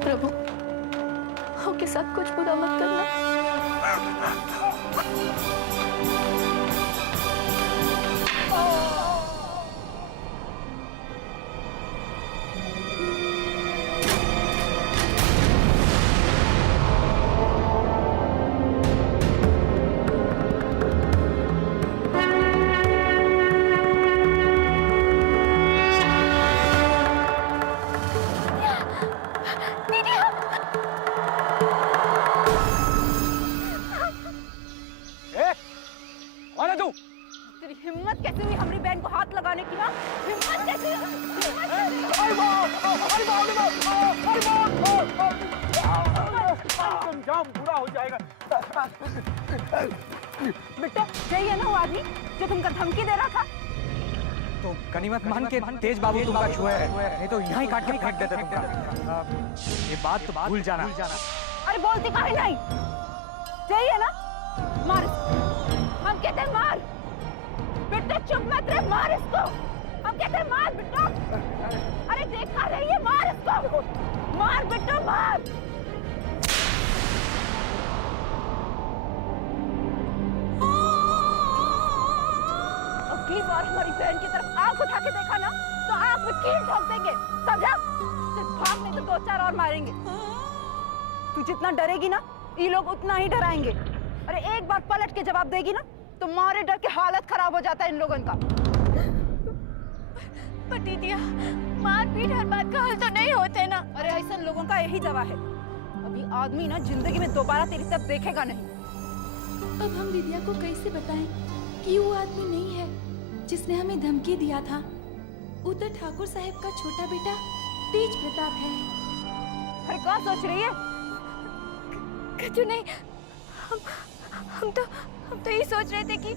प्रभु, आपके साथ कुछ बुरा मत करना। हिम्मत कैसे हुई हमारी बहन को हाथ लगाने की? हाँ, हिम्मत कैसे? अंजाम बुरा हो जाएगा। बेटा, यही है ना वो आदमी जो तुमको धमकी दे रहा था? तो गनीमत मान के तेज बाबू तुमका छुए है, नहीं तो यहाँ ही काट के फेंक देते तुमका। ये बात तो भूल जाना। अरे बोलती काहे नहीं? यही है ना? मार, हम कहते हैं मार। बेटा चुप मत रहे, मार इसको। हम कहते हैं मार बेटा। अरे देखा रही है, मार इसको। मार बेटा मार। अगली बार हमारी बहन की तरफ आंख उठा के देखा ना तो आंख में कील ठोक देंगे, समझा? सिर्फ भाग नहीं तो 2-4 और मारेंगे। तू जितना डरेगी ना, ये लोग उतना ही डराएंगे। अरे एक बार पलट के जवाब देगी ना तो मारे डर के हालत खराब हो जाता है इन लोगों का। पर दीदिया, मारपीट हर बात का हल तो नहीं होते ना। अरे ऐसे लोगों का यही दवा है। अभी आदमी ना जिंदगी में दोबारा तेरी तरफ देखेगा नहीं। अब हम दीदिया को कैसे बताएं कि वो आदमी नहीं है जिसने हमें धमकी दिया था? वो तो ठाकुर साहब का छोटा बेटा तेज प्रताप है। अरे क्या सोच रही है? कुछ नहीं, हम तो ये सोच रहे थे कि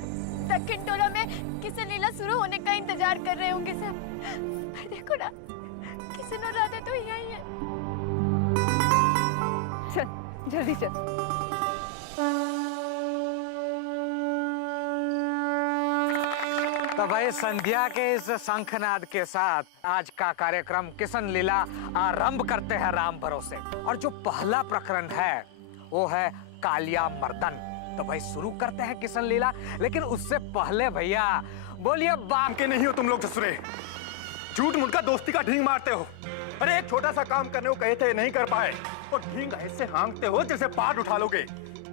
दक्षिण टोला में किशन लीला शुरू होने का इंतजार कर रहे होंगे सब। पर देखो ना, किशन और राधा तो यहीं है। चल जल्दी चल। तो भाई संध्या के इस शंखनाद के साथ आज का कार्यक्रम किशन लीला आरंभ करते हैं राम भरोसे। और जो पहला प्रकरण है वो है कालिया मर्दन। तो भाई शुरू करते हैं किशन लीला, लेकिन उससे पहले भैया बोलिए बाप के नहीं हो तुम लोग ससुरे, झूठ मुठ का दोस्ती का ढींग मारते हो। अरे एक छोटा सा काम करने को कहे थे, नहीं कर पाए और ढींग ऐसे हाँकते हो जैसे पाट उठा लोगे।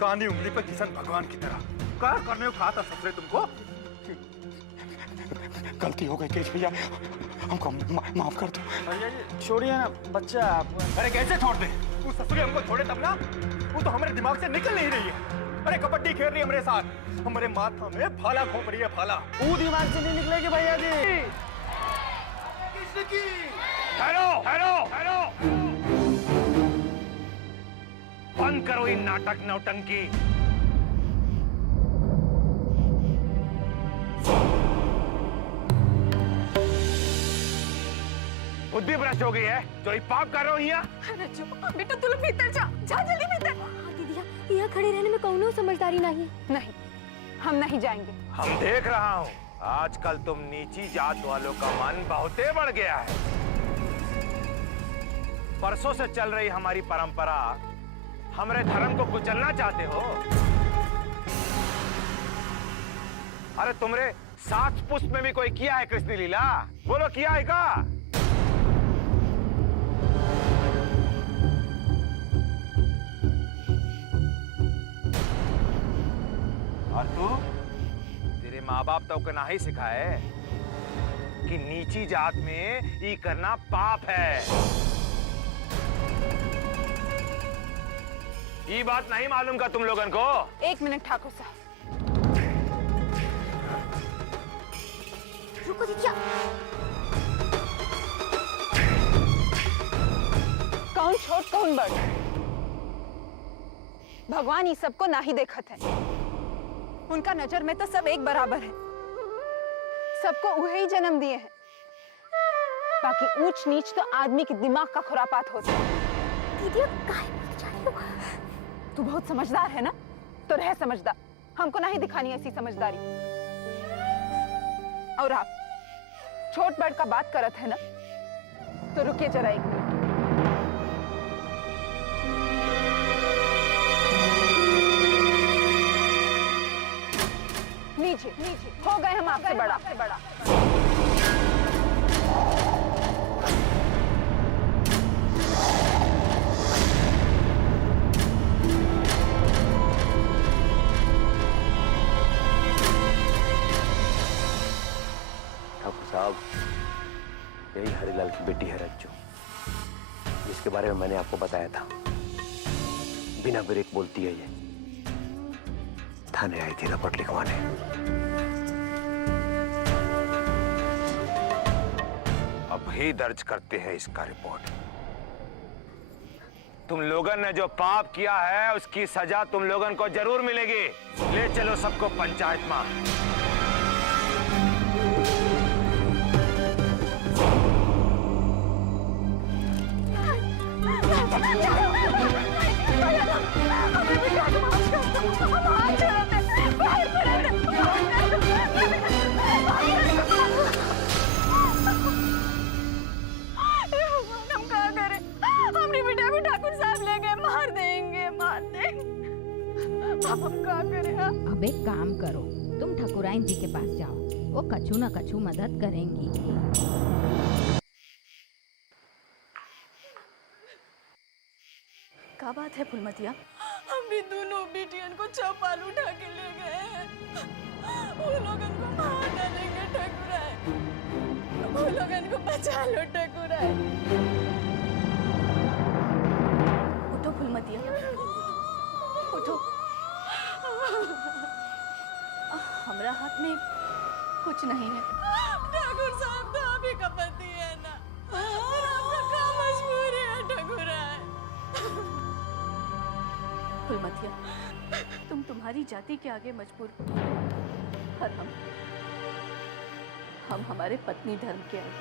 कानी उंगली पे किशन भगवान की तरह। क्या करने को कहा था ससुरे तुमको? गलती हो गई केश भैया, हमको माफ कर दो। भैया जी छोड़िए ना, बच्चा आप। अरे कैसे छोड़ दे? तू ससुरे हमको छोड़े तब ना। वो तो हमारे दिमाग से निकल नहीं रही है। अरे कबड्डी खेल रही है हमारे साथ, हमारे माथा में भाला घोंप रही है भाला। वो दिमाग से नहीं निकलेगी भैया जी। किसकी? हेलो हेलो हेलो, बंद करो ये नाटक नौटंकी। बुद्धि भ्रष्ट हो गई है, जो ये पाप कर रहे हो यहाँ। बेटा तू लोग भीतर जा, जा जल्दी भीतर। दीदिया, यहाँ खड़े रहने में कौनो समझदारी नहीं है। नहीं, हम नहीं जाएंगे। हम देख रहा हूँ आजकल तुम नीची जात वालों का मन बहुते बढ़ गया है। परसों से चल रही हमारी परंपरा, हमारे धर्म को कुचलना चाहते हो। अरे तुमरे 7 पुष्प में भी कोई किया है कृष्ण लीला? बोलो किया है का? और तू, तेरे माँ बाप तो को ना ही सिखाए कि नीची जात में ये करना पाप है। ये बात नहीं मालूम का तुम लोगन को? 1 मिनट ठाकुर साहब। रुको दीदिया। कौन छोट कौन बड़? भगवान ये सबको ना ही देखत है। उनका नजर में तो सब एक बराबर है। सबको वही जन्म दिए हैं। बाकी ऊंच नीच तो आदमी के दिमाग का खुरापात होता है। दीदिया काहे बोल जा रही हो? तू बहुत समझदार है ना, तो रह समझदार। हमको नहीं दिखानी ऐसी समझदारी। और आप छोट बड़ का बात करत है ना, तो रुकिए जरा 1 मिनट। नीचे हो गए हम आपसे बड़ा। ठाकुर साहब, यही हरिलाल की बेटी है रज्जू, जिसके बारे में मैंने आपको बताया था। बिना ब्रेक बोलती है ये। थाने आई थी रिपोर्ट लिखवाने। अब ही दर्ज करते हैं इसका रिपोर्ट। तुम लोगन ने जो पाप किया है उसकी सजा तुम लोगन को जरूर मिलेगी। ले चलो सबको पंचायत में। हम क्या करें? हमारी बेटा भी ठाकुर साहब ले गए, मार देंगे। अब हम क्या करें? अब एक काम करो, तुम ठाकुराइन जी के पास जाओ, वो कछु न कछु मदद करेंगी। क्या बात है फुलमतिया? हमने दोनों बेटियन को चौपाल उठा के ले गए हैं। वो लोगन को मार डालेंगे ठाकुराइन। वो लोगन को बचा लो ठाकुराइन। उठो फुलमतिया, उठो। हमारा हाथ में कुछ नहीं है। ठाकुर साहब तो आप ही का पति है ना, और आपका क्या मजबूरी है ठाकुराइन? फुलमतिया, तुम तुम्हारी जाति के आगे मजबूर हो, और हम हमारे पत्नी धर्म के आगे।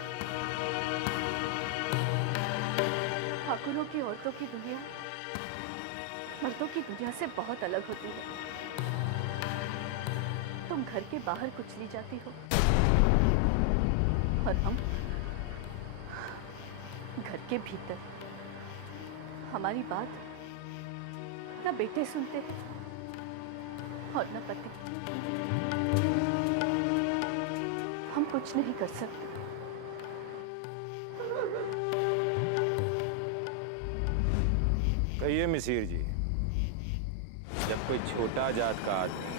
ठाकुरों की औरतों की दुनिया मर्दों की दुनिया से बहुत अलग होती है। तुम घर के बाहर कुचली जाती हो, और हम घर के भीतर। हमारी बात न बेटे सुनते हैं और न पति। हम कुछ नहीं कर सकते। कहिए मिसिर जी, जब कोई छोटा जात का आदमी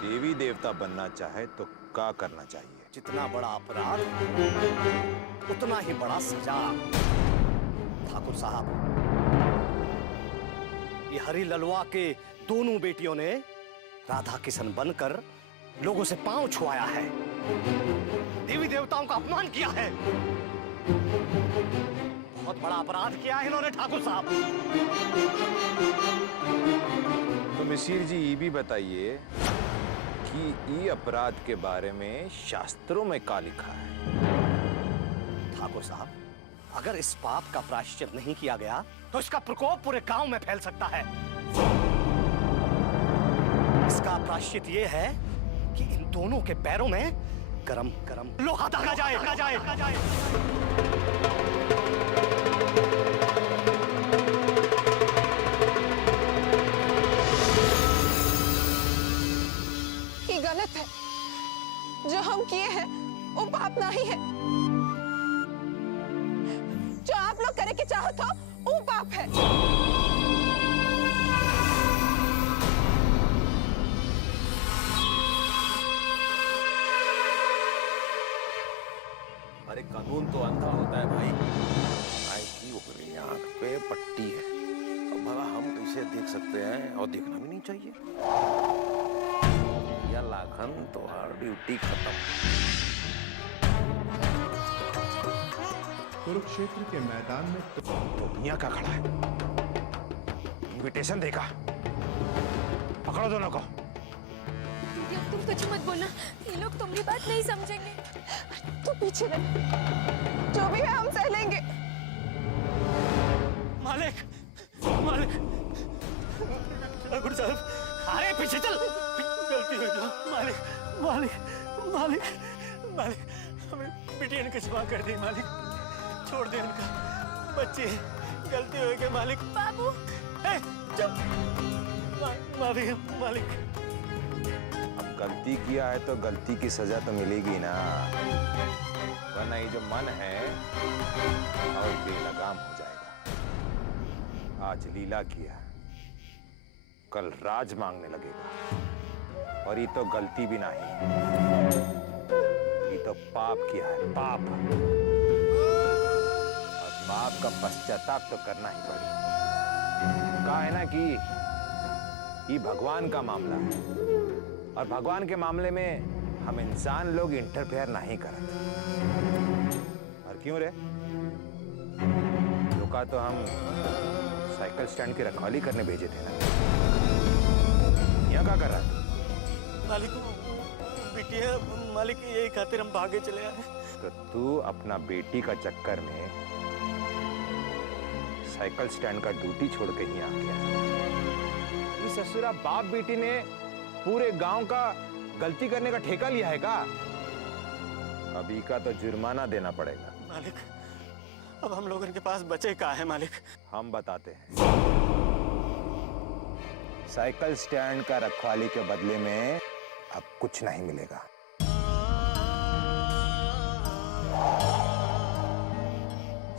देवी देवता बनना चाहे तो क्या करना चाहिए? जितना बड़ा अपराध उतना ही बड़ा सजा। ठाकुर साहब, ये हरी ललवा के दोनों बेटियों ने राधा किशन बनकर लोगों से पांव छुआया है, देवी देवताओं का अपमान किया है। बहुत बड़ा अपराध किया है इन्होंने ठाकुर साहब। तो मिसिर जी ये भी बताइए कि ये अपराध के बारे में शास्त्रों में क्या लिखा है? ठाकुर साहब, अगर इस पाप का प्रायश्चित नहीं किया गया तो इसका प्रकोप पूरे गांव में फैल सकता है। इसका प्रायश्चित ये है कि इन दोनों के पैरों में गरम गरम लोहा दागा जाए। ये गलत है। जो हम किए हैं वो पाप नहीं है। जो आप लोग करे के चाहो तो वो पाप है। अरे कानून तो अंधा होता है भाई। भाई की ऊपरी आंख पे पट्टी है, अब भला हम कैसे देख सकते हैं? और देखना भी नहीं चाहिए। या लाखन तुम्हारी ड्यूटी खत्म। कुरुक्षेत्र के मैदान में तो मियां का खड़ा है, इनविटेशन देगा। पकड़ो दोनों को। दीदी, अब तुम कुछ मत बोलना, ये लोग तुम्हारी बात नहीं समझेंगे। तू पीछे रह, जो भी है हम सह लेंगे। मालिक, ठाकुर साहब, अरे पीछे चल। गलती हुई तो मालिक, हमें बिटिया के क्षमा कर दी मालिक। छोड़ दे उनका बच्चे, गलती हो गई मालिक। बाबू, चुप। माफी मालिक। अब गलती किया है तो गलती की सजा तो मिलेगी ना, वरना ये जो मन है और बेलगाम हो जाएगा। आज लीला किया, कल राज मांगने लगेगा, और ये तो गलती भी नहीं, ये तो पाप किया है, पाप। और पाप का पश्चाताप तो करना ही पड़ेगा। कहा है ना कि ये भगवान का मामला है, और भगवान के मामले में हम इंसान लोग इंटरफेयर नहीं करते। और क्यों रे? लोका तो हम साइकिल स्टैंड की रखवाली करने भेजे थे ना। यहाँ क्या कर रहा है? मालिक बिटिया, मालिक यही खातिर हम भागे चले आए। तो तू अपना बेटी का चक्कर में साइकिल स्टैंड का ड्यूटी छोड़ के ही आ गया। इस ससुरा बाप बेटी ने पूरे गांव का गलती करने का ठेका लिया है का? अभी का तो जुर्माना देना पड़ेगा। मालिक, अब हम लोगों के पास बचे कहाँ है मालिक? हम बताते हैं। साइकिल स्टैंड का रखवाली के बदले में अब कुछ नहीं मिलेगा।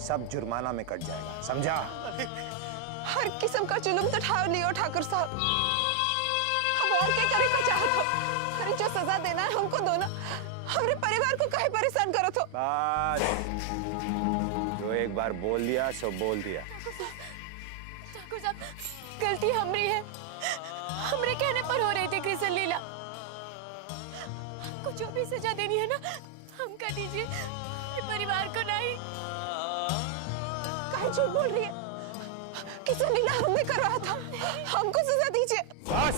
सब जुर्माना में कट जाएगा, समझा? हर किस्म का जुल्म तो ठाव लियो ठाकुर साहब। अब और क्या करे का चाहत हो? अरे जो सजा देना है हमको दो ना, हमारे परिवार को काहे परेशान करो तो? बस, जो एक बार बोल दिया सो बोल दिया। ठाकुर साहब, गलती हमारी है, हमरे कहने पर हो रही थी कृष्ण लीला। हमको जो भी सजा देनी है ना, हम कर दीजिए, परिवार को नहीं। काहे झूठ बोल रही है? किसी लीला हमने करवाया था, हमको सजा दीजिए। बस,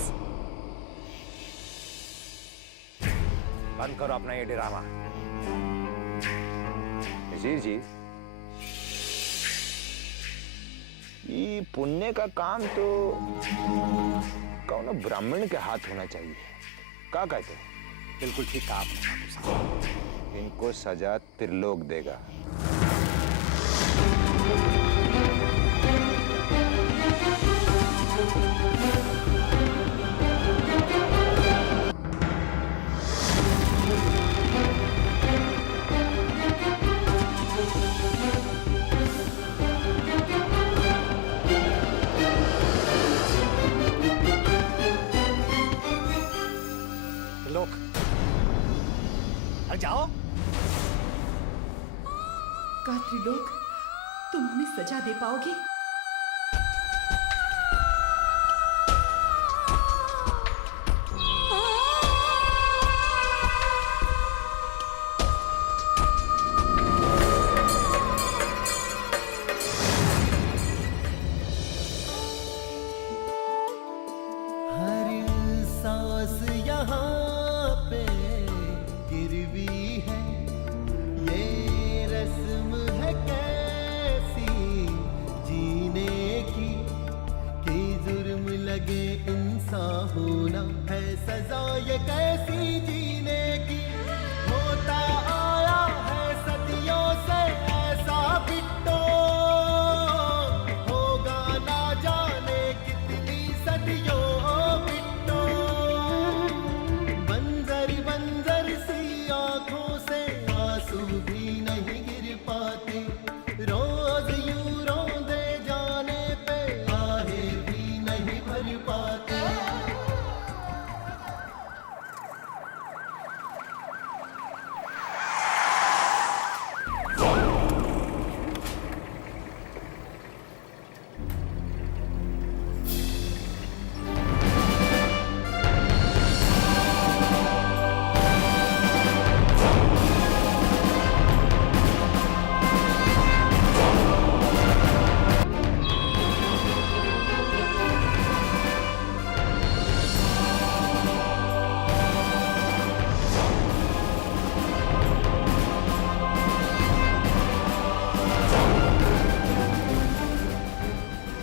बंद करो अपना ये ड्रामा। जी ये पुण्य का काम तो कौन ब्राह्मण के हाथ होना चाहिए। क्या कहते हैं? बिल्कुल ठीक कहा आपने। इनको सजा त्रिलोक देगा। लोग, अरे जाओ। का त्रिलोक, तुम हमें सजा दे पाओगे?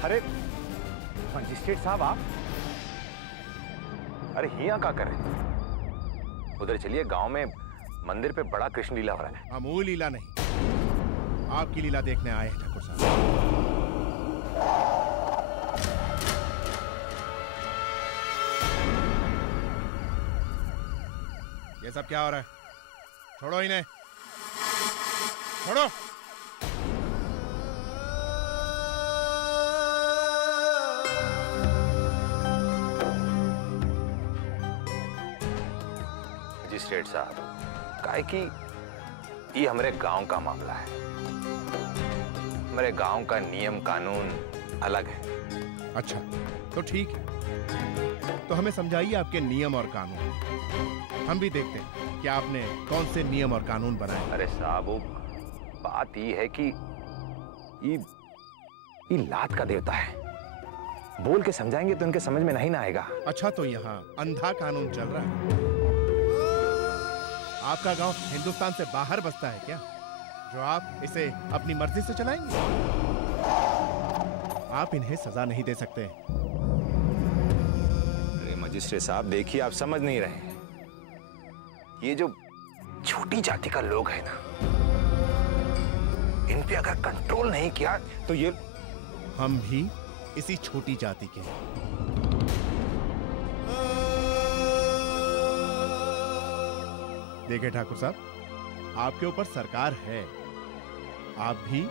अरे मजिस्ट्रेट साहब, आप अरे यहाँ क्या कर रहे हैं? उधर चलिए, गांव में मंदिर पे बड़ा कृष्ण लीला हो रहा है। हम वो लीला नहीं, आपकी लीला देखने आए हैं ठाकुर साहब। ये सब क्या हो रहा है? छोड़ो इन्हें, छोड़ो। मजिस्ट्रेट साहब, काहे कि ये हमारे गांव का मामला है। हमारे गांव का नियम कानून अलग है। अच्छा, तो ठीक है, तो हमें समझाइए आपके नियम और कानून। हम भी देखते हैं कि आपने कौन से नियम और कानून बनाए। अरे साहब, वो बात ये है कि ये लात का देवता है। बोल के समझाएंगे तो उनके समझ में नहीं ना आएगा। अच्छा, तो यहाँ अंधा कानून चल रहा है। आपका गांव हिंदुस्तान से बाहर बसता है क्या, जो आप इसे अपनी मर्जी से चलाएंगे? आप इन्हें सजा नहीं दे सकते। अरे मजिस्ट्रेट साहब, देखिए, आप समझ नहीं रहे हैं। ये जो छोटी जाति का लोग है ना, इन पे अगर कंट्रोल नहीं किया तो ये... हम भी इसी छोटी जाति के हैं। देखिए ठाकुर साहब, आपके ऊपर सरकार है। आप भी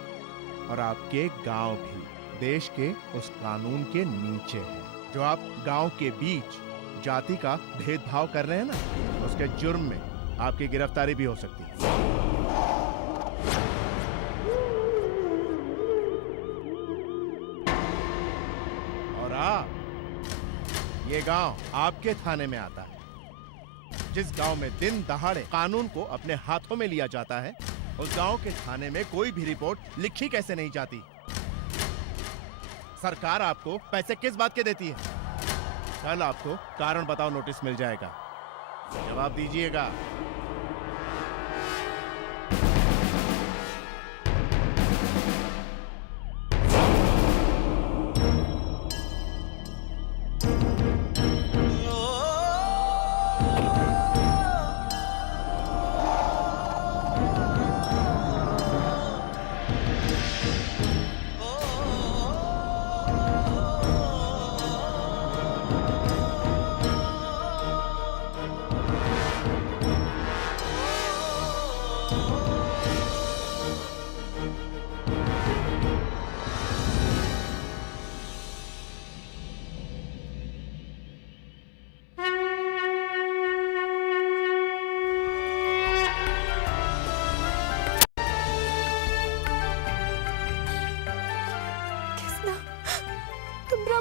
और आपके गांव भी देश के उस कानून के नीचे है। जो आप गांव के बीच जाति का भेदभाव कर रहे हैं ना, उसके जुर्म में आपकी गिरफ्तारी भी हो सकती है। और आप, ये गांव आपके थाने में आता है। जिस गांव में दिन दहाड़े कानून को अपने हाथों में लिया जाता है, उस गांव के थाने में कोई भी रिपोर्ट लिखी कैसे नहीं जाती? सरकार आपको पैसे किस बात के देती है? कल आपको कारण बताओ नोटिस मिल जाएगा, जवाब दीजिएगा।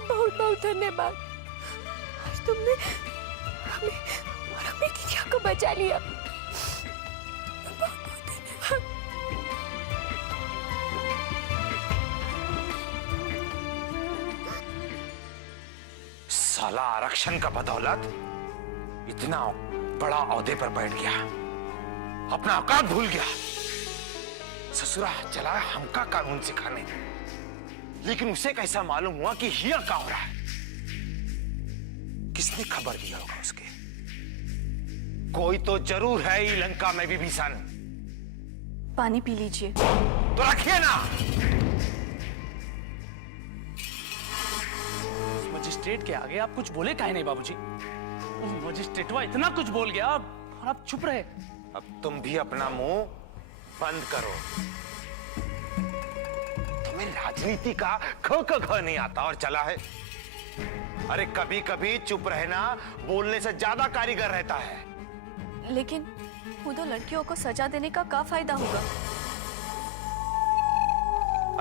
बहुत बहुत धन्यवाद। आज तुमने हमें और अपनी दीदिया को बचा लिया। बहुत बहुत धन्यवाद। साला आरक्षण का बदौलत इतना बड़ा ओहदे पर बैठ गया, अपना औकात भूल गया। ससुरा चला हमका कानून सिखाने, लेकिन उसे कैसा मालूम हुआ कि हिया क्या हो रहा है? किसने खबर दिया होगा उसके? कोई तो जरूर है ही लंका में विभीषण। पानी पी लीजिए। तो रखिए ना। मजिस्ट्रेट के आगे आप कुछ बोले काहे नहीं बाबूजी? मजिस्ट्रेटवा इतना कुछ बोल गया और आप चुप रहे। अब तुम भी अपना मुंह बंद करो। तुम्हें राजनीति का ख ख ख नहीं आता और चला है। अरे कभी कभी चुप रहना बोलने से ज्यादा कारीगर रहता है। लेकिन वो दो लड़कियों को सजा देने का क्या फायदा होगा?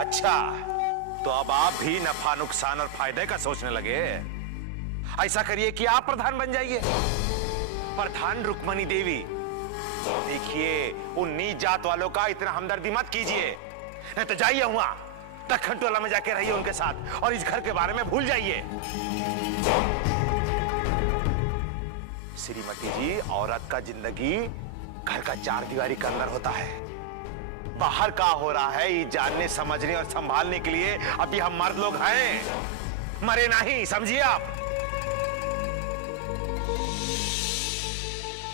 अच्छा, तो अब आप भी नफा नुकसान और फायदे का सोचने लगे। ऐसा करिए कि आप प्रधान बन जाइए। प्रधान रुक्मणी देवी। देखिए, उन नीच जात वालों का इतना हमदर्दी मत कीजिए, नहीं तो जाइए वहां दक्खन टोला में जाके रहिए उनके साथ और इस घर के बारे में भूल जाइए। श्रीमती जी, औरत का जिंदगी घर का चार दीवारी के अंदर होता है। बाहर का हो रहा है ये जानने समझने और संभालने के लिए अभी हम मर्द लोग हैं, मरे नहीं, समझिए आप।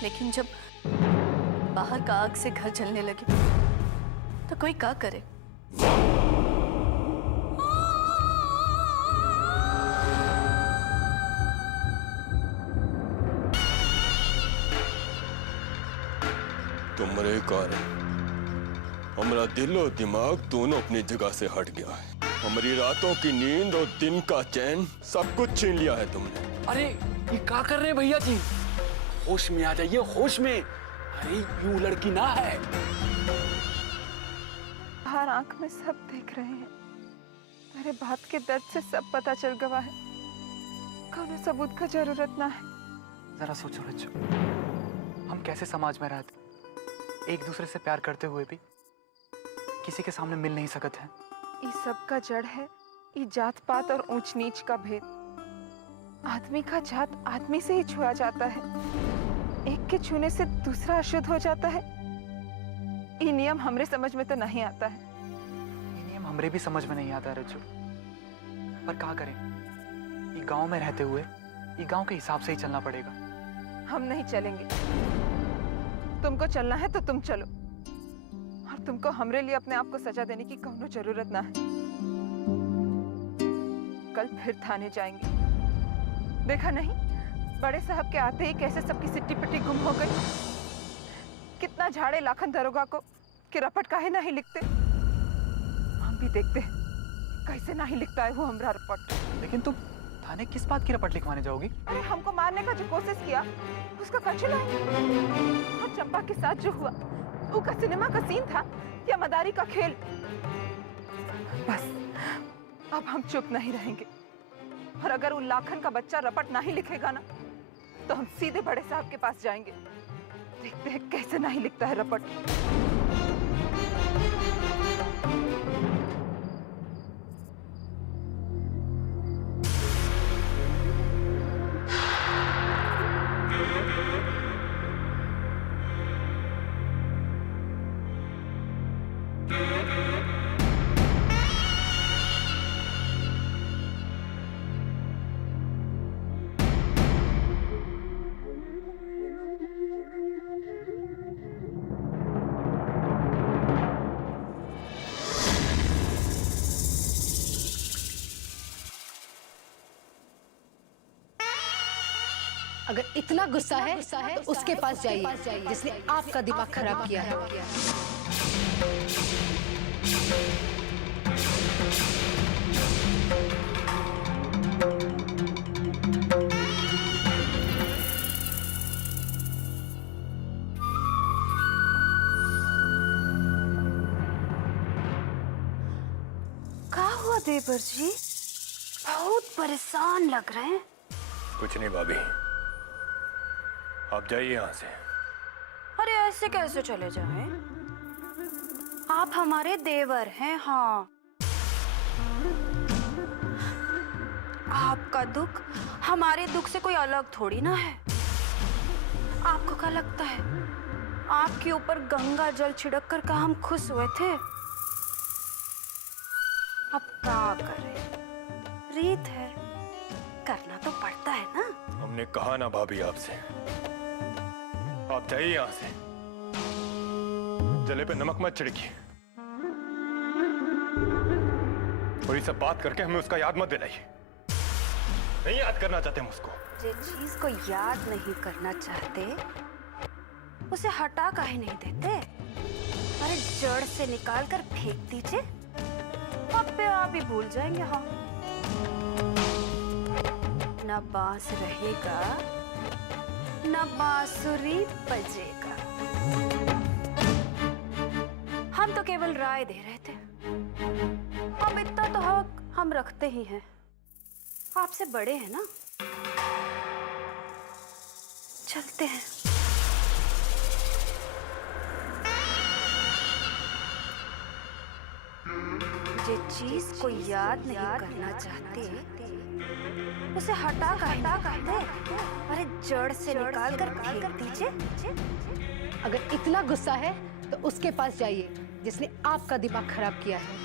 लेकिन जब बाहर का आग से घर जलने लगे तो कोई क्या करे? तुम्हारे कारण हमारा दिल और दिमाग दोनों अपनी जगह से हट गया है। हमारी रातों की नींद और दिन का चैन सब कुछ छीन लिया है तुमने। अरे ये क्या कर रहे हैं भैया जी? होश में आ जाइए, होश में। अरे यूं लड़की ना है। हर आंख में सब देख रहे हैं। तेरे बात के दर्द से सब पता चल गवा है। कौनो सबूत का जरूरत ना है। जरा सोचो रज्जू, हम कैसे समाज में रहते, एक दूसरे से प्यार करते हुए भी किसी के सामने मिल नहीं सकते हैं। ये सब का जड़ है ये जात पात और ऊंच नीच का भेद। आदमी का जात आदमी से ही छुआ जाता है। एक के छूने से दूसरा अशुद्ध हो जाता है। ये नियम हमरे समझ में तो नहीं आता है। ये नियम हमरे भी समझ में नहीं आता रज्जू, पर क्या करें, ये गांव में रहते हुए ये गांव के हिसाब से ही चलना पड़ेगा। हम नहीं चलेंगे। तुमको चलना है तो तुम चलो, और तुमको हमरे लिए अपने आप को सजा देने की कौनो जरूरत ना है। कल फिर थाने जाएंगे। देखा नहीं बड़े साहब के आते ही कैसे सबकी सिट्टी पिट्टी गुम हो गई। कितना झाड़े लाखन दरोगा को कि रपट काहे नहीं लिखते। हम भी देखते हैं कैसे नहीं लिखता है वो हमरा रपट। लेकिन तुम थाने किस बात की रपट लिखवाने जाओगी? अरे हमको मारने का जो कोशिश किया उसका कछु नहीं। और चंपा के साथ जो हुआ वो का सिनेमा का सीन था या मदारी का खेल? बस अब हम चुप नहीं रहेंगे। और अगर वो लाखन का बच्चा रपट नहीं लिखेगा ना तो हम सीधे बड़े साहब के पास जाएंगे। देखते हैं कैसे नहीं लिखता है रपट। अगर इतना गुस्सा है तो उसके पास जाइए जिसने आपका दिमाग खराब किया है। क्या हुआ देवर जी? बहुत परेशान लग रहे हैं। कुछ नहीं भाभी, आप जाइए यहाँ से। अरे ऐसे कैसे चले जाएं? आप हमारे देवर हैं। हाँ, आपका दुख हमारे दुख से कोई अलग थोड़ी ना है। आपको क्या लगता है आपके ऊपर गंगा जल छिड़क कर का हम खुश हुए थे? अब क्या करें, रीत है, करना तो पड़ता है ना। हमने कहा ना भाभी आपसे, आप जाइए यहाँ से। जले पे नमक मत छिड़किए और ये सब बात करके हमें उसका याद मत दिलाइए। नहीं याद करना चाहते हम उसको। जिस चीज को याद नहीं करना चाहते उसे हटा काहे नहीं देते? अरे जड़ से निकाल कर फेंक दीजिए, अब आप ही भूल जाएंगे। हाँ, ना बांस रहेगा ना बांसुरी बजेगा। हम तो केवल राय दे रहे थे। अब इतना तो हक हम रखते ही हैं, आपसे बड़े हैं ना। चलते हैं। जिस चीज को याद नहीं करना चाहते उसे हटा दे। अरे जड़ से निकाल कर फेंक दीजिए। अगर इतना गुस्सा है तो उसके पास जाइए जिसने आपका दिमाग खराब किया है।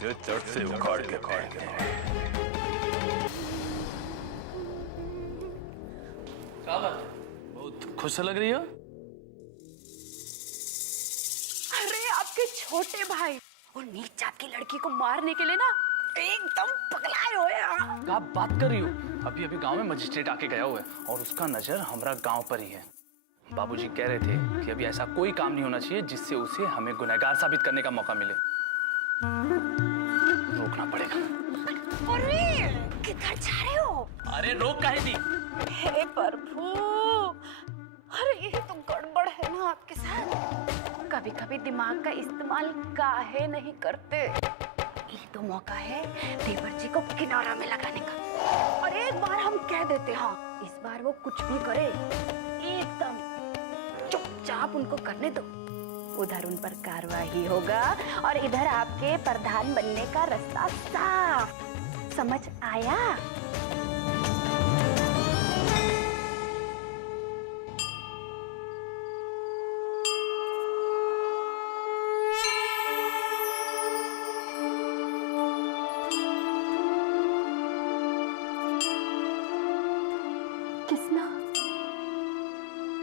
इसे जड़ से उखाड़ के फेंकते हैं। क्या बात है? बहुत खुश लग रही हो। अरे आपके छोटे भाई वो नीच जात की लड़की को मारने के लिए ना एकदम पगलाए हुए हैं। क्या बात कर रही हो? अभी अभी गांव में मजिस्ट्रेट आके गया हुआ है और उसका नजर हमारा गांव पर ही है। बाबूजी कह रहे थे कि अभी ऐसा कोई काम नहीं होना चाहिए जिससे उसे हमें गुनहगार साबित करने का मौका मिले। रोकना पड़ेगा। अरे किधर जा रहे हो? अरे रोक काहे दी? हे प्रभु, अरे ये तो गड़बड़ है ना आपके साथ। कभी कभी दिमाग का इस्तेमाल काहे नहीं करते। ये तो मौका है देवर जी को किनारा में लगाने का। और एक बार हम कह देते हाँ, इस बार वो कुछ भी करे एकदम चुपचाप उनको करने दो। उधर उन पर कार्रवाई होगा और इधर आपके प्रधान बनने का रास्ता साफ। समझ आया? किसना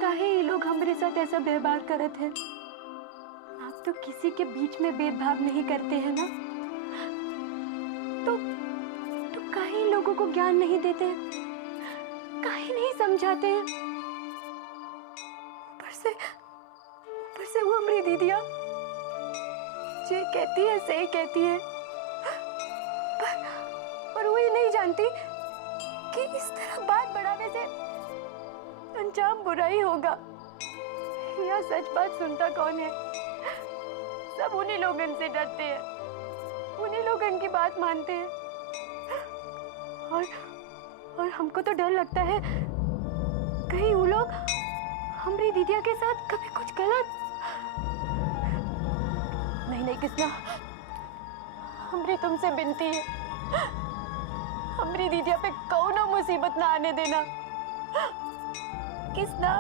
काहे ये लोग हमारे साथ ऐसा व्यवहार करत है? आप तो किसी के बीच में भेदभाव नहीं करते हैं ना, तो काहे इन लोगों को ज्ञान नहीं देते हैं? काहे नहीं समझाते हैं? ऊपर से वो हमारी दीदिया जो कहती है सही कहती है, पर वो ये नहीं जानती कि इस तरह बात बढ़ाने से अंजाम बुरा ही होगा। यह सच बात सुनता कौन है? सब उन्हीं लोगन से डरते हैं, उन्हीं लोगन की बात मानते हैं। और हमको तो डर लगता है कहीं वो लोग हमारी दीदिया के साथ कभी कुछ गलत। नहीं किसना, हमारी तुमसे विनती है, हमारी दीदिया पे कौनो मुसीबत ना आने देना। किसना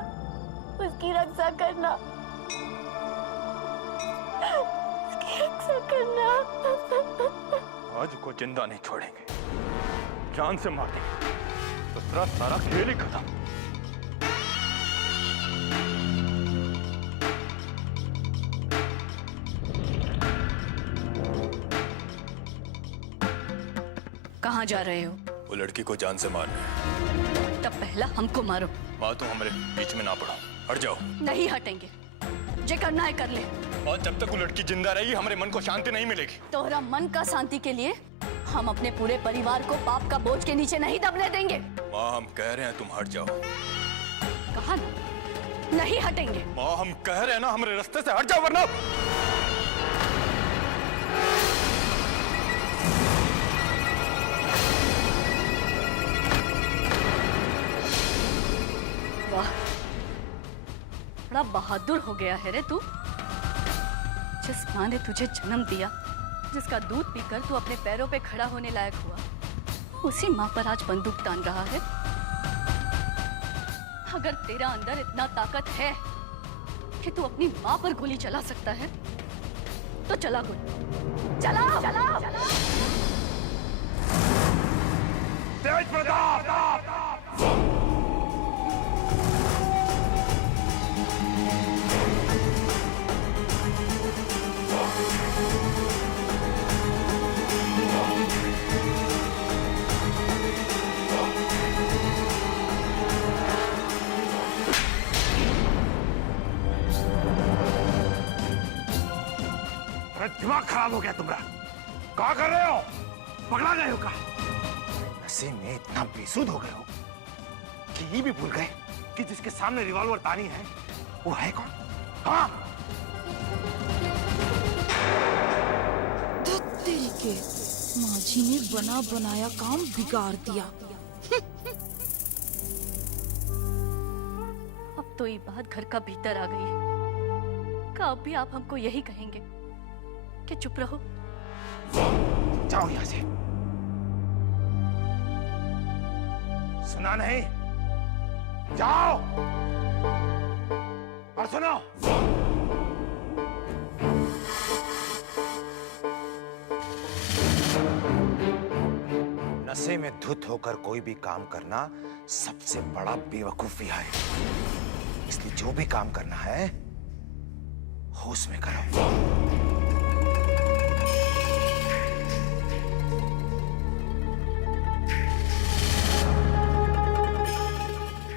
उसकी रक्षा करना, उसकी रक्षा करना। आज को जिंदा नहीं छोड़ेंगे, जान से मार देंगे तो तेरा सारा खेल ही खत्म। कहाँ जा रहे हो? वो लड़की को जान से मारना है। तब पहला हमको मारो। माँ तुम हमारे बीच में ना पड़ो, हट जाओ। नहीं हटेंगे, जे करना है कर ले। और जब तक वो लड़की जिंदा रहेगी हमारे मन को शांति नहीं मिलेगी। तोहरा मन का शांति के लिए हम अपने पूरे परिवार को पाप का बोझ के नीचे नहीं दबने देंगे। माँ हम कह रहे हैं तुम हट जाओ। कहा नहीं हटेंगे। माँ हम कह रहे हैं ना हमारे रास्ते से हट जाओ वरना। वाह, बड़ा बहादुर हो गया है रे तू। जिस माँ ने तुझे जन्म दिया, जिसका दूध पीकर तू अपने पैरों पे खड़ा होने लायक हुआ, उसी माँ पर आज बंदूक तान रहा है। अगर तेरा अंदर इतना ताकत है कि तू अपनी माँ पर गोली चला सकता है, तो चला गोली, चला, चला, चला। तेज प्रताप! दिमाग खराब हो गया तुम्हारा? क्या कर रहे हो? पगला गए हो क्या? नशे में इतना बेसुध हो गए हो कि ये भी भूल गए कि जिसके सामने रिवॉल्वर तानी है वो है कौन? हाँ? तेरी के माझी ने बना बनाया काम बिगाड़ दिया। अब तो ये बात घर का भीतर आ गई है। क्या अब भी आप हमको यही कहेंगे कि चुप रहो? जाओ यहां से। सुना नहीं? जाओ और सुनो। गुस्से में धुत होकर कोई भी काम करना सबसे बड़ा बेवकूफी है। इसलिए जो भी काम करना है होश में करो।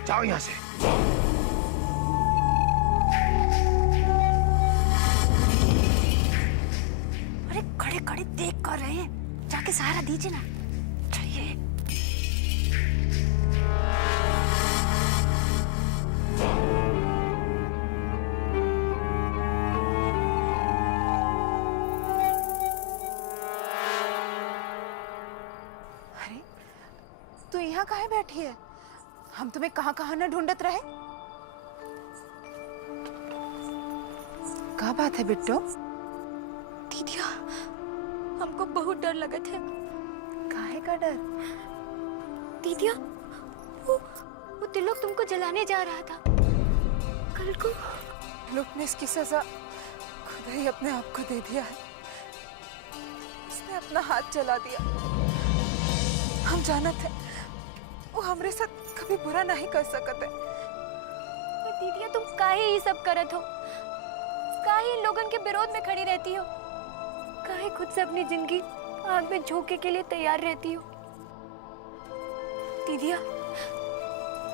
जाओ यहां से। अरे खड़े खड़े देख कर रहे हैं, जाके सहारा दीजिए ना। चलिए। अरे तू यहाँ काहे बैठी है? हम तुम्हें कहाँ कहाँ न ढूंढत रहे। क्या बात है बिट्टो? दीदिया, हमको बहुत डर लगा था। काहे का डर? दीदिया, वो तिलक तुमको जलाने जा रहा था कल को। लोग ने इसकी सजा खुद ही अपने आप को दे दिया है। उसने अपना हाथ जला दिया। हम जानते हैं वो हमरे साथ कभी बुरा नहीं कर सकते। दीदिया, तुम काहे ये सब करत हो? काहे इन लोगन के विरोध में खड़ी रहती हो? काहे खुद से अपनी जिंदगी आग में झोंके के लिए तैयार रहती हो? दीदिया,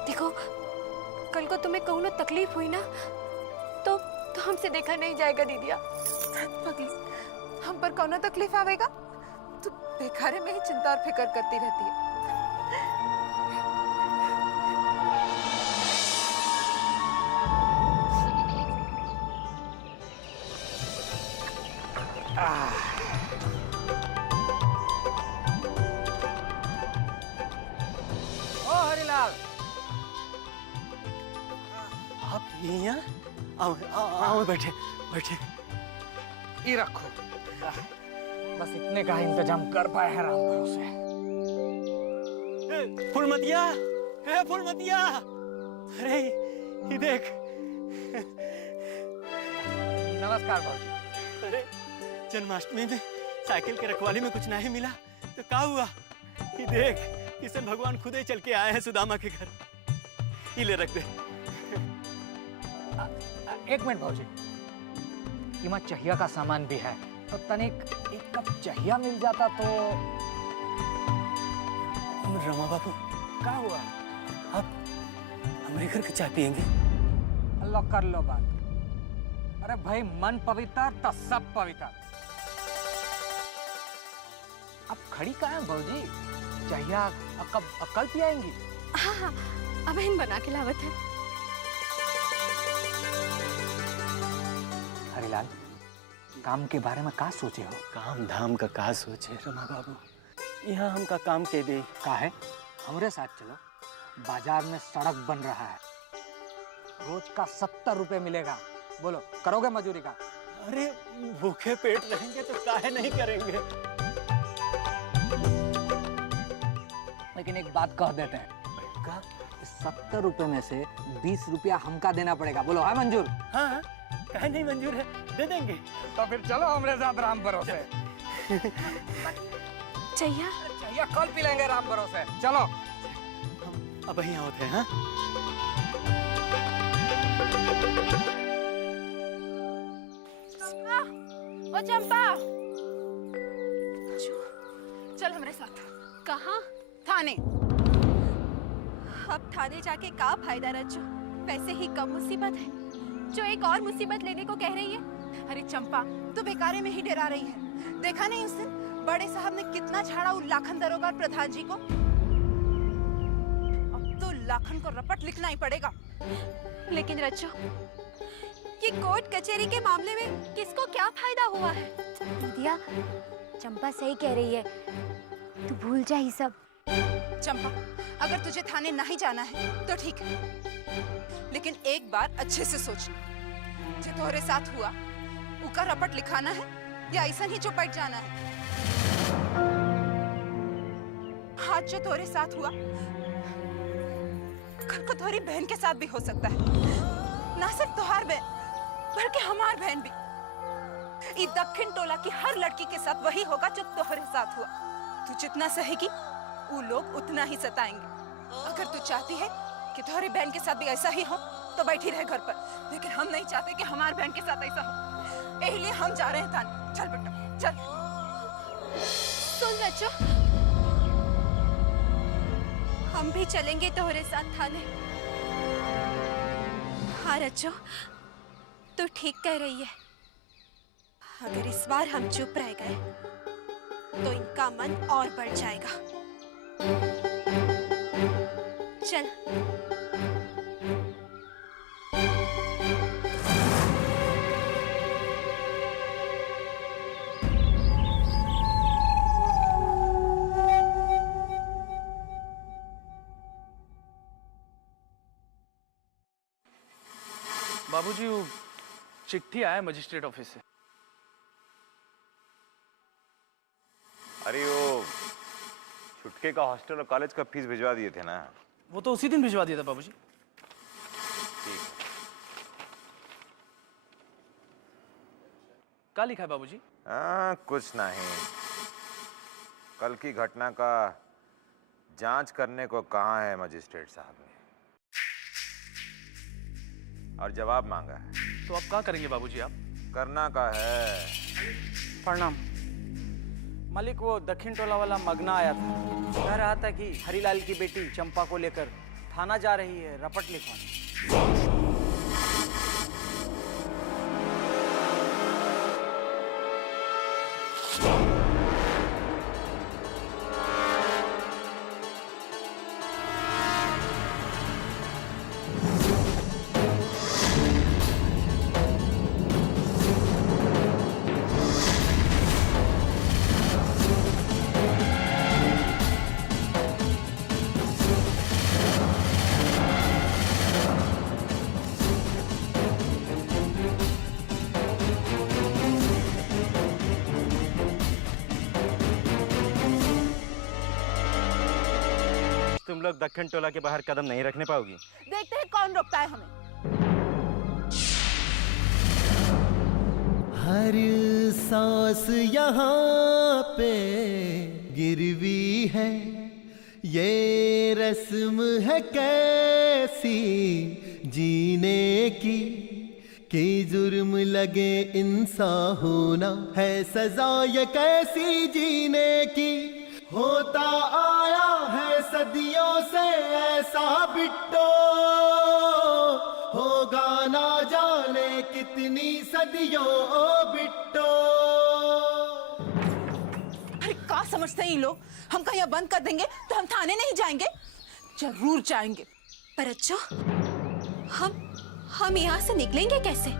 देखो, कल को तुम्हें कहूँ ना तकलीफ हुई ना तो हमसे देखा नहीं जाएगा दीदिया। पगली, हम पर कौन तकलीफ आवेगा? तू बेकारे में ही चिंता और फिक्र करती रहती है। ओ हरिलाल, आप यहाँ आओ आओ आओ, बैठे बैठे। ये रखो। बस इतने का इंतजाम कर पाए हैं राम भरोसे। फुलमतिया, फुलमतिया, अरे ये देख। नमस्कार भाजी। अरे जन्माष्टमी में साइकिल के रखवाली में कुछ नहीं मिला तो क्या हुआ? ये देख, किशन भगवान खुद ही चल के आए हैं सुदामा के घर। ये ले रख दे। एक मिनट भाजी, इमा चाहिया का सामान भी है तो तनिक एक कप चाहिया मिल जाता तो। रमा बाबू, क्या हुआ? आप हमारे घर की चाय पियेंगे? अल्लाह कर लो बात। अरे भाई, मन पवित्र तो सब पवित्र। अब खड़ी कहाँ है भाजी? चाहिए कल पियाएंगी? हाँ हाँ, अब इन बना के लावत है। हरिलाल, काम के बारे में क्या सोचे हो? काम धाम का का सोचे रमा बाबू? यहाँ हम का काम के दे का है? हमरे साथ चलो। बाजार में सड़क बन रहा है, रोज का 70 रुपए मिलेगा। बोलो, करोगे मजूरी का? अरे भूखे पेट रहेंगे तो काहे नहीं करेंगे। लेकिन एक बात कह देते हैं, 70 रुपए में से 20 रुपया हमका देना पड़ेगा। बोलो, है मंजूर? हाँ, काहे नहीं मंजूर है, दे देंगे। तो फिर चलो हमरे साथ राम भरोसे। चाहिए कल पी लेंगे राम भरोसे। चलो अब यहीं होते हैं। हाँ, ओ चंपा, चल हमारे साथ। कहाँ? थाने। अब थाने जाके का फायदा रज्जू? वैसे ही कम मुसीबत है जो एक और मुसीबत लेने को कह रही है। अरे चंपा, तू बेकारे में ही डरा रही है। देखा नहीं उस दिन बड़े साहब ने कितना झाड़ा उन लाखन दरोगा और प्रधान जी को? अब तो लाखन को रपट लिखना ही पड़ेगा। लेकिन रज्जू, ये कोर्ट कचहरी के मामले में किसको क्या फायदा हुआ है? दीदिया, चंपा सही कह रही है, तू भूल जा ये सब। चंपा, अगर तुझे थाने नहीं जाना है तो ठीक है, लेकिन एक बार अच्छे से सोचना। जो तोहरे साथ हुआ उका रपट लिखाना है या ऐसा ही चुपट जाना है? आज जो तोहरे साथ हुआ कल को तुम्हारी बहन के साथ भी हो सकता है। ना सिर्फ तुम्हार बहन बल्कि हमार बहन भी। इस दक्षिण टोला की हर लड़की के साथ वही होगा जो तोहरे साथ हुआ। तू जितना सहेगी वो लोग उतना ही सताएंगे। अगर तू चाहती है कि तुम्हारी बहन के साथ भी ऐसा ही हो तो बैठी रहे घर पर, लेकिन हम नहीं चाहते कि हमारी बहन के साथ ऐसा हो। यही लिए हम जा रहे हैं थाने। चल बेटा चल। सुन रचो, हम भी चलेंगे तुम्हारे साथ थाने। हाँ रचो, तू ठीक कह रही है। अगर इस बार हम चुप रह गए तो इनका मन और बढ़ जाएगा। चल। बाबूजी वो चिट्ठी आया मजिस्ट्रेट ऑफिस से। अरे वो छुटके का हॉस्टल और कॉलेज का फीस भिजवा दिए थे ना? वो तो उसी दिन भिजवा दिया था बाबूजी। ठीक। क्या लिखा है बाबूजी? कुछ नहीं। कल की घटना का जांच करने को कहा है मजिस्ट्रेट साहब ने, और जवाब मांगा है। तो आप क्या करेंगे बाबूजी? आप करना का है। प्रणाम मालिक। वो दक्षिण टोला वाला मगना आया था, कह रहा था कि हरीलाल की बेटी चंपा को लेकर थाना जा रही है रपट लिखवाने। तुम लोग दक्षिण टोला के बाहर कदम नहीं रखने पाओगी। देखते हैं कौन रोकता है हमें। हर सांस यहाँ पे गिरवी है, ये रस्म है कैसी जीने की, कि जुर्म लगे इंसान होना है सजा ये कैसी जीने की। होता आया है सदियों से ऐसा बिट्टो, होगा ना जाने कितनी सदियों ओ बिट्टो। अरे क्या समझते हैं ये लोग? हम कहीं यहाँ बंद कर देंगे तो हम थाने नहीं जाएंगे? जरूर जाएंगे। पर अच्छा, हम यहाँ से निकलेंगे कैसे?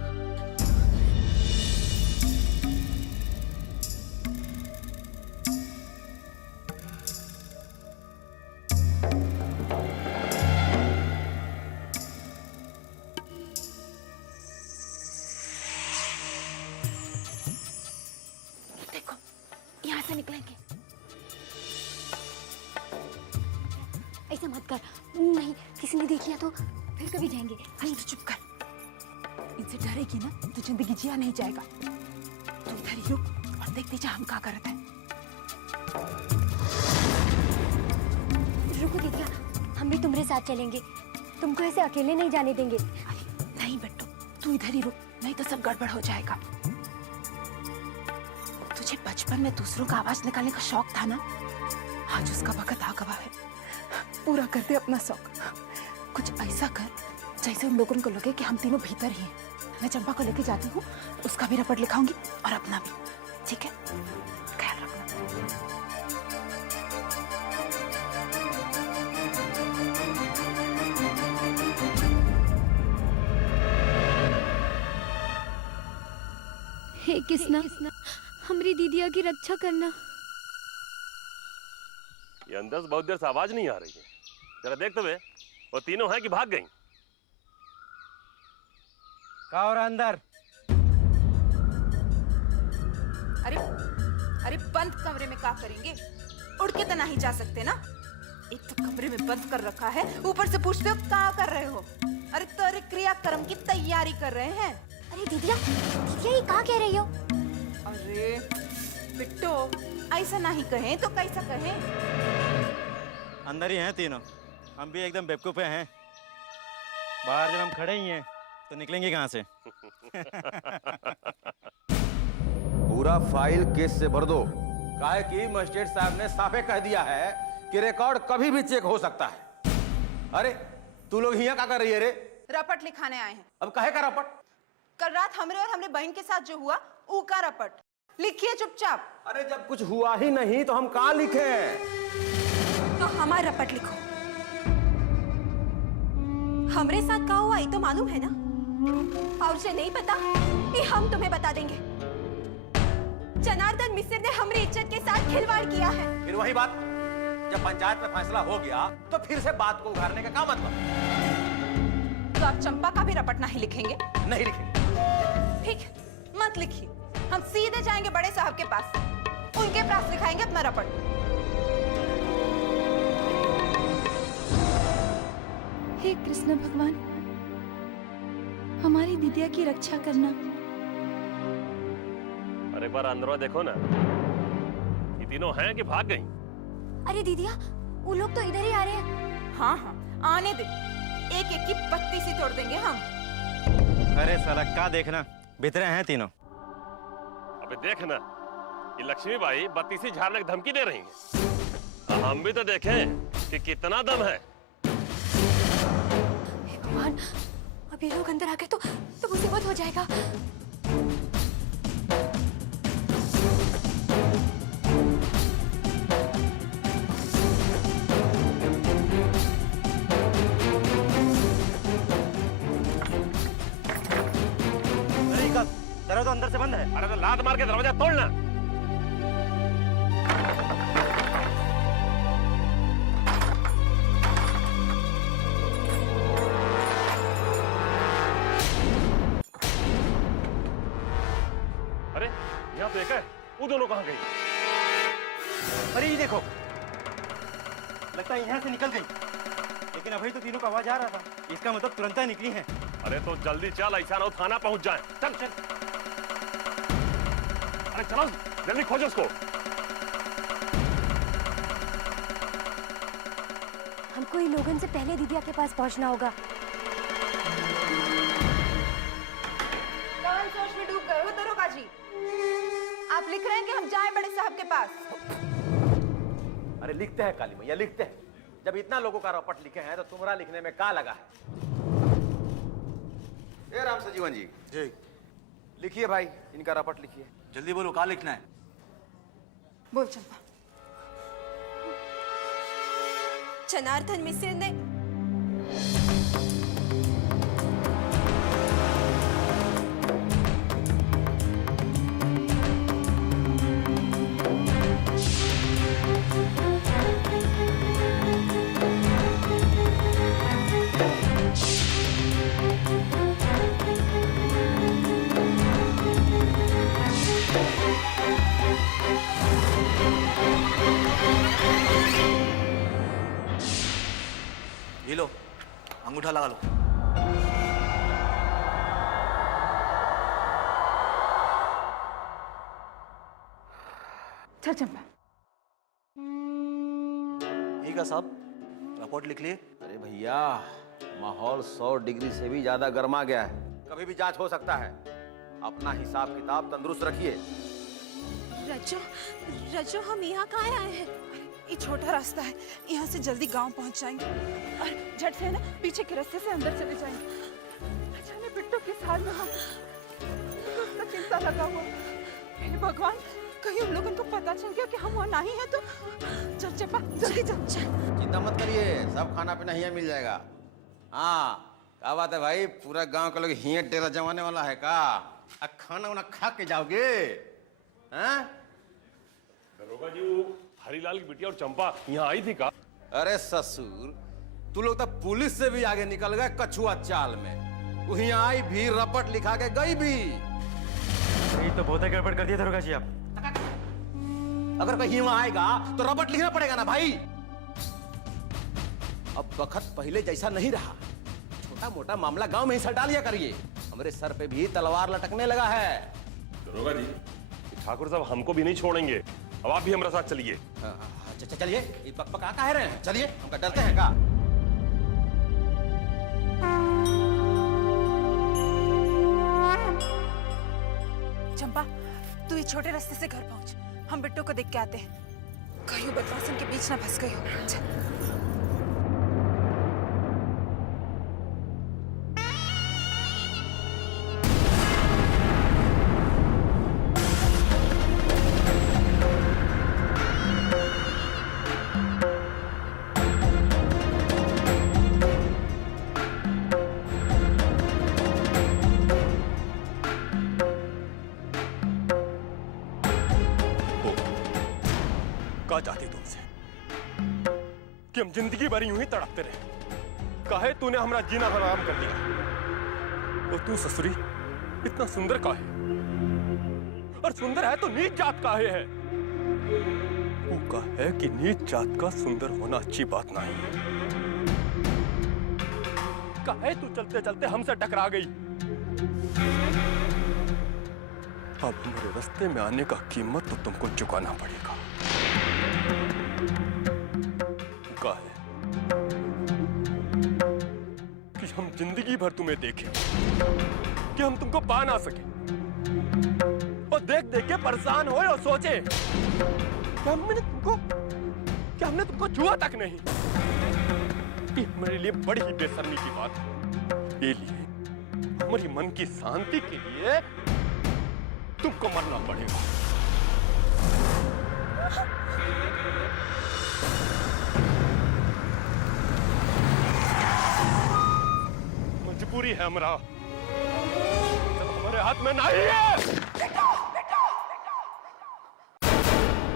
यहाँ से निकलेंगे। ऐसा मत कर। नहीं, किसी ने देख लिया तो फिर कभी जाएंगे। अरे तो चुप कर। इनसे डरेगी ना तो जिंदगी जिया नहीं जाएगा। तू इधर ही रुक और देखते जा हम क्या करते हैं। रुको दीदिया, हम भी तुम्हारे साथ चलेंगे। तुमको ऐसे अकेले नहीं जाने देंगे। अरे नहीं बेटो, तू इधर ही रुक, नहीं तो सब गड़बड़ हो जाएगा। तुझे बचपन में दूसरों का आवाज निकालने का शौक था ना? आज उसका वक्त आ गया है। पूरा कर दे अपना शौक। कुछ ऐसा कर जैसे उन लोगों को लगे कि हम तीनों भीतर ही हैं। मैं चंपा को लेके जाती हूँ, उसका भी रपट लिखाऊंगी और अपना भी। ठीक है? ख्याल रखना। हे कृष्णा, हमारी दीदिया की रक्षा करना। ये अंदर से बहुत देर से आवाज नहीं आ रही है, जरा देखते हुए। वो तीनों हैं कि भाग गईं? का और अंदर? अरे बंद कमरे में क्या करेंगे? उड़ के तो नहीं जा सकते ना। एक तो कमरे में बंद कर रखा है, ऊपर से पूछते हो क्या कर रहे हो? अरे तो क्रियाक्रम की तैयारी कर रहे हैं। अरे दीदिया ये क्या कह रही हो? अरे बिट्टो, ऐसा नहीं कहें तो कैसा कहें? अंदर ही हैं तीनों। हम भी एकदम बेवकूफ़ हैं। बाहर जब हम खड़े ही हैं तो निकलेंगे कहाँ से? पूरा फाइल केस से भर दो। काहे कि मजिस्ट्रेट साहब ने साफे कह दिया है कि रिकॉर्ड कभी भी चेक हो सकता है। अरे तू लोग यहाँ क्या कर रही है रे? रपट लिखाने आए हैं। अब काहे का रपट? कल रात हमरे और हमरे बहन के साथ जो हुआ ऊ का रपट लिखिए चुपचाप। अरे जब कुछ हुआ ही नहीं तो हम कहाँ लिखें? तो हमारा रपट लिखो। हमरे साथ क्या हुआ ये तो मालूम है ना, और जे नहीं पता ये हम तुम्हें बता देंगे। जनार्दन मिश्र ने हमारी इज्जत के साथ खिलवाड़ किया है। फिर वही बात, जब पंचायत में फैसला हो गया तो फिर से बात को उघाड़ने का क्या मतलब? तो आप चंपा का भी रपट नहीं लिखेंगे? नहीं लिखेंगे। ठीक, मत लिखिए। हम सीधे जाएंगे बड़े साहब के पास, उनके पास लिखाएंगे अपना रपट। हे कृष्ण भगवान, हमारी दिदिया की रक्षा करना। अरे एक बार अंदर देखो ना, ये तीनों हैं कि भाग गई? अरे दीदिया, वो लोग तो इधर ही आ रहे हैं। हाँ हाँ, आने दे। एक एक की पत्ती सी तोड़ देंगे हम। अरे साला क्या देखना, भीतरे हैं तीनों। अबे देखना, ये लक्ष्मी बाई बत्तीसी झाड़ने की धमकी दे रही हैं। हम भी तो देखें कि कितना दम है। हे भगवान, अब ये लोग अंदर आ गए तो मुसीबत हो जाएगा। दरवाजा अंदर से बंद है। अरे तो लात मार के दरवाजा तोड़ना। अरे यहाँ तो एक है, वो दोनों कहाँ गई? अरे ये देखो, लगता है यहाँ से निकल गई, लेकिन अभी तो तीनों का आवाज आ रहा था। इसका मतलब तुरंत ही निकली है। अरे तो जल्दी चल, ऐसा ना हो थाना पहुंच जाए। चल चल, अरे चलो जल्दी खोजो उसको। हमको इन लोगों से पहले दीदिया के पास पहुंचना होगा। कौन सोच में डूब गए हो दरोगा जी? आप लिख रहे हैं कि हम जाएं बड़े साहब के पास। अरे लिखते हैं काली मैया, लिखते हैं। जब इतना लोगों का रपट लिखे हैं तो तुम्हारा लिखने में क्या लगा है? ए राम सजीवन जी, जी लिखिए भाई, इनका रपट लिखिए। जल्दी बोलो, क्या लिखना है? बोल चंपा। जनार्दन मिश्र ने ये लो, अंगूठा लगा लो। चल चंपा। ठीक है साहब, रिपोर्ट लिख लिए। अरे भैया, माहौल 100 डिग्री से भी ज्यादा गर्मा गया है, कभी भी जांच हो सकता है। अपना हिसाब किताब तंदुरुस्त रखिए। रजो, हम यहाँ कहाँ आए हैं? ये छोटा रास्ता है, यहाँ से जल्दी गांव पहुँच जाएंगे और झट से ना पीछे के रास्ते से अंदर चले जाएंगे। जाने बिट्टू किस हाल में हम, उसका चिंता लगा हुआ। हे भगवान, कहीं उन लोगों को पता चल गया कि हम वहाँ नहीं है तो। चल चंपा, जल्दी चल। चिंता मत करिए, सब खाना पीना यहाँ मिल जाएगा। हाँ, क्या बात है भाई, पूरा गांव के लोग हिया डेरा जमाने वाला है का? खाना वाना खा के जाओगे? हाँ? दरोगा जी, वो हरीलाल की बिटिया और चंपा यहाँ आई थी का? अरे ससुर, तू लोग तो पुलिस से भी आगे निकल गए कछुआ चाल में। वो यहाँ आई भी, रपट लिखा के गई भी। ये तो बहुत गड़बड़ कर दिया दरोगा जी आप। अगर कहीं वहां आएगा तो रपट लिखना पड़ेगा ना भाई। अब वक्त पहले जैसा नहीं रहा, छोटा मोटा मामला गांव में ही सटा लिया करिए। हमारे सर पे भी तलवार लटकने लगा है। दरोगा जी, ठाकुर साहब हमको भी नहीं छोड़ेंगे, अब आप भी हमारे साथ चलिए। चलिए बकबका कह रहे हैं, चलिए हमका डरते हैं का? चंपा, तू ये छोटे रास्ते से घर पहुंच, हम बिट्टू को देख के आते हैं। कहीं बदमाशन के बीच ना फंस गई हो। चल। का चाहती तुमसे कि हम जिंदगी भर यूं ही तड़पते रहे? काहे तूने हमारा जीना हराम कर दिया? और तू ससुरी इतना सुंदर काहे? और सुंदर है तो नीच जात काहे है? वो काहे कि नीच जात का सुंदर होना अच्छी बात नहीं है। काहे तू चलते चलते हमसे टकरा गई? अब हमारे रास्ते में आने का कीमत तो तुमको चुकाना पड़ेगा। का है कि हम जिंदगी भर तुम्हें देखें, कि हम तुमको पा ना सके, और देख देख के परेशान होए और सोचे कि हमने तुमको छुआ तक नहीं। ये मेरे लिए बड़ी ही बेशर्मी की बात है। ये लिए हमारी मन की शांति के लिए तुमको मरना पड़ेगा। मजबूरी है हमरा, सब हमारे हाथ में नहीं है।